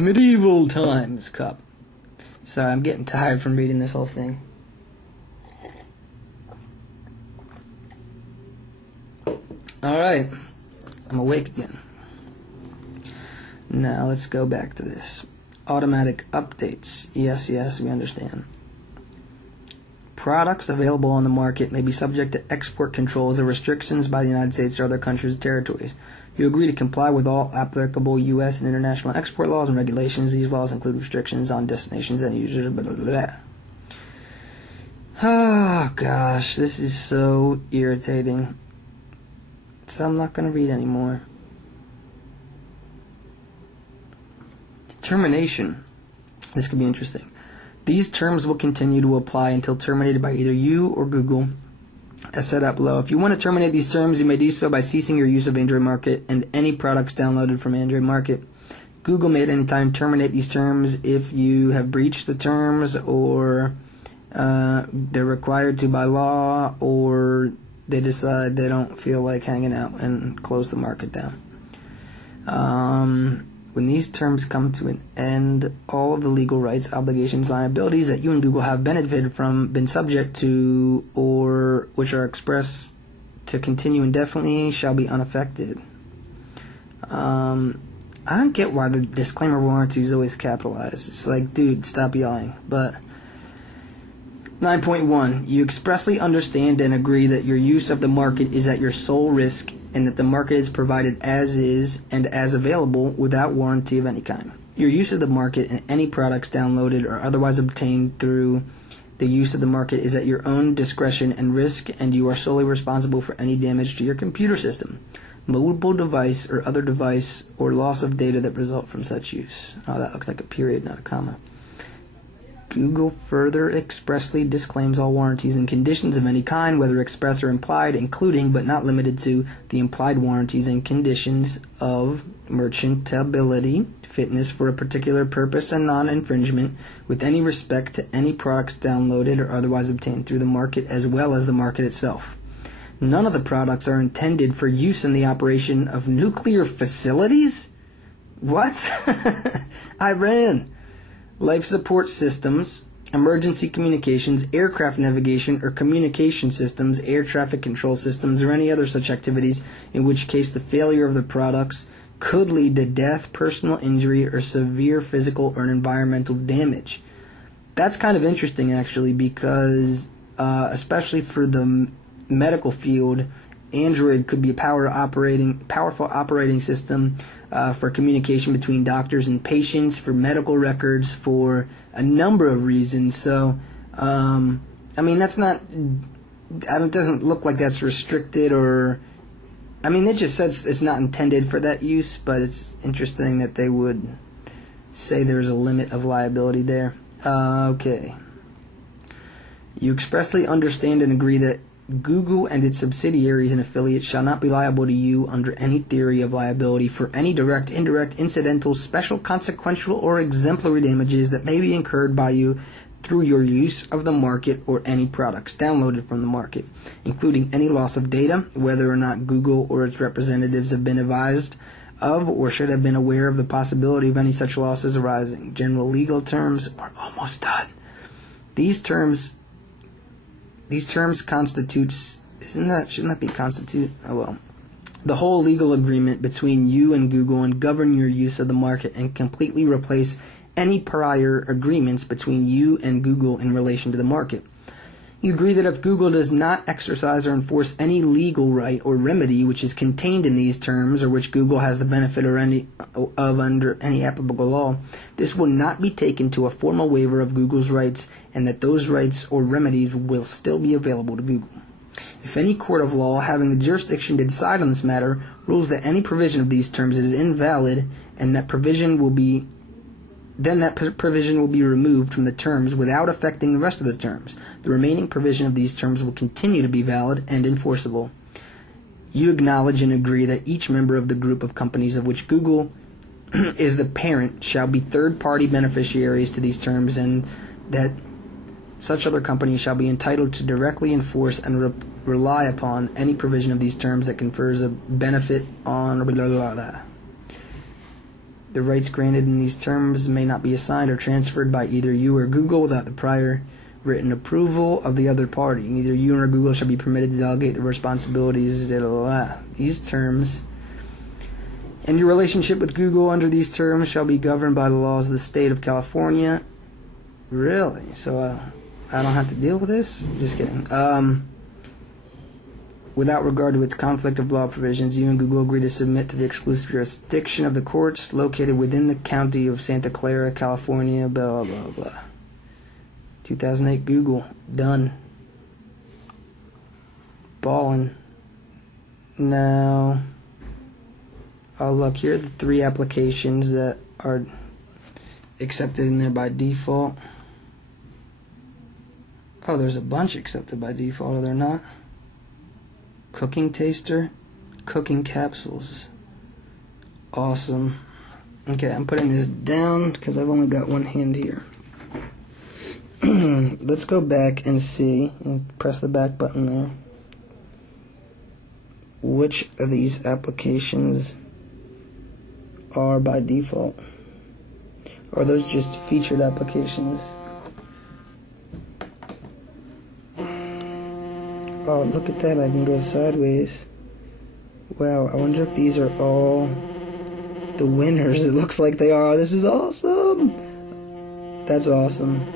Medieval Times Cup. Sorry, I'm getting tired from reading this whole thing. Alright, I'm awake again. Now let's go back to this. Automatic updates. Yes, we understand. Products available on the market may be subject to export controls or restrictions by the United States or other countries' territories. You agree to comply with all applicable U.S. and international export laws and regulations. These laws include restrictions on destinations and users, blah, blah, blah. Oh, gosh, this is so irritating. So I'm not going to read anymore. Termination. This could be interesting. These terms will continue to apply until terminated by either you or Google, as set up below. If you want to terminate these terms, you may do so by ceasing your use of Android Market and any products downloaded from Android Market. Google may at any time terminate these terms if you have breached the terms, or they're required to by law, or they decide they don't feel like hanging out and close the market down. When these terms come to an end, all of the legal rights, obligations, liabilities that you and Google have benefited from, been subject to, or which are expressed to continue indefinitely, shall be unaffected. I don't get why the disclaimer warranty is always capitalized. It's like, dude, stop yelling. But 9.1, you expressly understand and agree that your use of the market is at your sole risk, and that the market is provided as is and as available without warranty of any kind. Your use of the market and any products downloaded or otherwise obtained through the use of the market is at your own discretion and risk, and you are solely responsible for any damage to your computer system, mobile device, or other device, or loss of data that result from such use. Oh, that looks like a period, not a comma. Google further expressly disclaims all warranties and conditions of any kind, whether express or implied, including but not limited to the implied warranties and conditions of merchantability, fitness for a particular purpose, and non-infringement, with any respect to any products downloaded or otherwise obtained through the market, as well as the market itself. None of the products are intended for use in the operation of nuclear facilities? What? Iran. Life support systems, emergency communications, aircraft navigation or communication systems, air traffic control systems, or any other such activities, in which case the failure of the products could lead to death, personal injury, or severe physical or environmental damage. That's kind of interesting, actually, because especially for the medical field, Android could be a powerful operating system for communication between doctors and patients, for medical records, for a number of reasons. So, I mean, that's not. It doesn't look like that's restricted, or. I mean, it just says it's not intended for that use, but it's interesting that they would say there's a limit of liability there. Okay. You expressly understand and agree that Google and its subsidiaries and affiliates shall not be liable to you under any theory of liability for any direct, indirect, incidental, special, consequential, or exemplary damages that may be incurred by you through your use of the market or any products downloaded from the market, including any loss of data, whether or not Google or its representatives have been advised of or should have been aware of the possibility of any such losses arising. General legal terms are almost done. These terms constitutes, shouldn't that be constitute? Oh well. The whole legal agreement between you and Google and govern your use of the market and completely replace any prior agreements between you and Google in relation to the market. You agree that if Google does not exercise or enforce any legal right or remedy which is contained in these terms, or which Google has the benefit of under any applicable law, this will not be taken to a formal waiver of Google's rights, and that those rights or remedies will still be available to Google. If any court of law having the jurisdiction to decide on this matter rules that any provision of these terms is invalid, and that provision will be removed from the terms without affecting the rest of the terms. The remaining provision of these terms will continue to be valid and enforceable. You acknowledge and agree that each member of the group of companies of which Google is the parent shall be third-party beneficiaries to these terms, and that such other companies shall be entitled to directly enforce and rely upon any provision of these terms that confers a benefit on blah, blah, blah. The rights granted in these terms may not be assigned or transferred by either you or Google without the prior written approval of the other party. Neither you nor Google shall be permitted to delegate the responsibilities. These terms and your relationship with Google under these terms shall be governed by the laws of the state of California. Really? So I don't have to deal with this? Just kidding. Without regard to its conflict of law provisions, you and Google agree to submit to the exclusive jurisdiction of the courts located within the county of Santa Clara, California, blah, blah, blah. 2008 Google. Done. Ballin'. Now, oh look, here are the 3 applications that are accepted in there by default. Oh, there's a bunch accepted by default, are there not? Cooking taster, cooking capsules. Awesome. Okay, I'm putting this down because I've only got one hand here. Let's go back and see, and press the back button there. Which of these applications are by default? Or are those just featured applications? Oh, look at that, I can go sideways. Wow, I wonder if these are all the winners. It looks like they are. This is awesome! That's awesome.